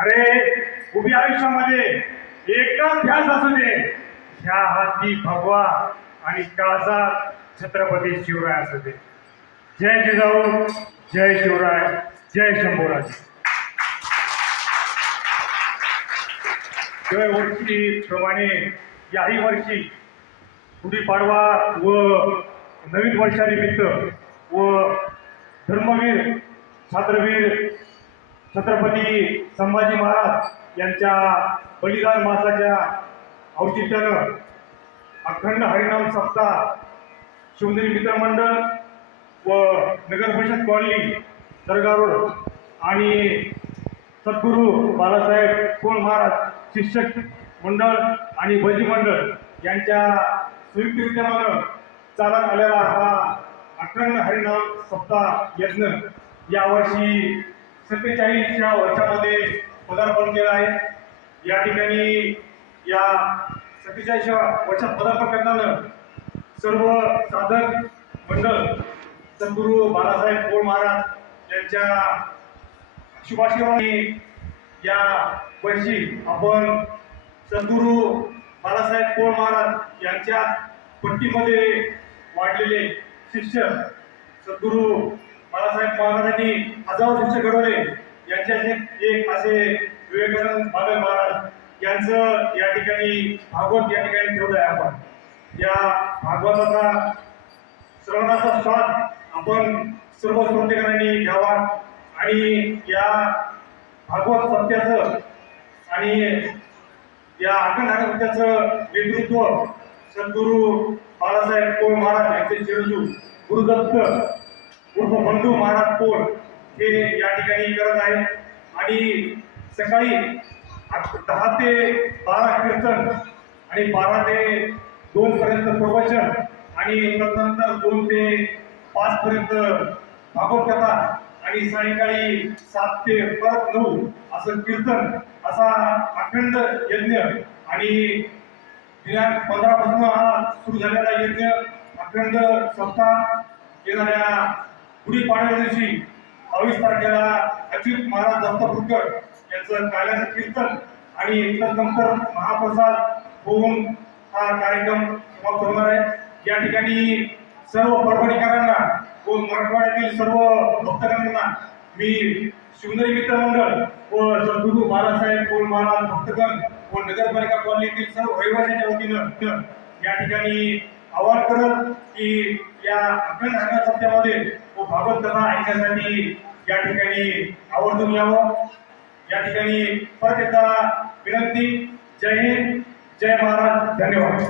अरे उभी आयुष्यामध्ये एकच ध्यास असू दे, ह्या हाती भगवा आणि काळजात छत्रपती शिवराय असू दे. जय जिजाऊ, जय शिवराय, जय शंभूराज. दरवर्षी प्रमाणे याही वर्षी गुढीपाडवा व नवीन वर्षानिमित्त व धर्मवीर छात्रवीर छत्रपती संभाजी महाराज यांच्या बलिदान मासाच्या औचित्यानं अखंड हरिनाम सप्ताह शिवनेरी मित्रमंडळ व नगर परिषद कॉलनी दर्गा रोड आणि सद्गुरू बाळासाहेब कोळ महाराज शिक्षक मंडळ आणि भजी मंडळ यांच्या संयुक्त विद्यमानं चालत आलेला हा अखंड हरिनाम सप्ताह यज्ञ यावर्षी 47व्या वर्षामध्ये पदार्पण केलं आहे. या ठिकाणी या 47व्या वर्षात पदार्पण करताना सर्व साधक मंडळ सद्गुरू बाळासाहेब कोळ महाराज यांच्या शुभाशिवाने या वर्षी आपण सद्गुरू बाळासाहेब कोळ महाराज यांच्या पट्टीमध्ये वाढलेले शिष्य सद्गुरू बाळासाहेब महाराजांनी हजारो शिष्य घडवले. यांच्यात एक असे विवेकानंद बागल महाराज यांचं या ठिकाणी भागवत या ठिकाणी ठेवलं आहे. आपण या भागवताचा श्रवणाचा स्वाद आपण सर्व श्रोतेकरांनी घ्यावा आणि या भागवत सत्याचं आणि या अखंड सत्याचं नेतृत्व सद्गुरू बाळासाहेब कोळ महाराज यांचे चिरंजीव गुरुदत्त उर्फ बंधू महाराज कोळ हे या ठिकाणी करत आहेत. आणि सकाळी 10 ते 12 कीर्तन आणि 12 ते 2 पर्यंत प्रवचन आणि नंतर 2 ते 5 पर्यंत भागवत कथा आणि सायंकाळी 7 ते परत 9 असं कीर्तन असा अखंड यज्ञ. आणि दिनांक 15 पासून हा सुरू झालेला यज्ञ अखंड सप्ताह येणाऱ्या गुढीपाडव्या दिवशी 22 तारखेला अच्युत महाराज दत्तपुरकर यांचं काल्याचं कीर्तन आणि नंतर महाप्रसाद होऊन हा कार्यक्रम समाप्त होणार आहे. या ठिकाणी सर्व परभणीकरांना व मराठवाड्यातील सर्व भक्तगणांना मी शिवनेरी मित्रमंडळ व सद्गुरू बाळासाहेब कोळ महाराज भक्तगण व नगरपालिका कॉलनीतील सर्व रहिवाशांच्या वतीनं या ठिकाणी आवाहन करत की या अखंड हरिनाम सप्त्यामध्ये व भागवत कथा ऐकण्यासाठी या ठिकाणी आवर्जून यावं. या ठिकाणी परत एकदा विनंती. जय हिंद, जय महाराज, धन्यवाद.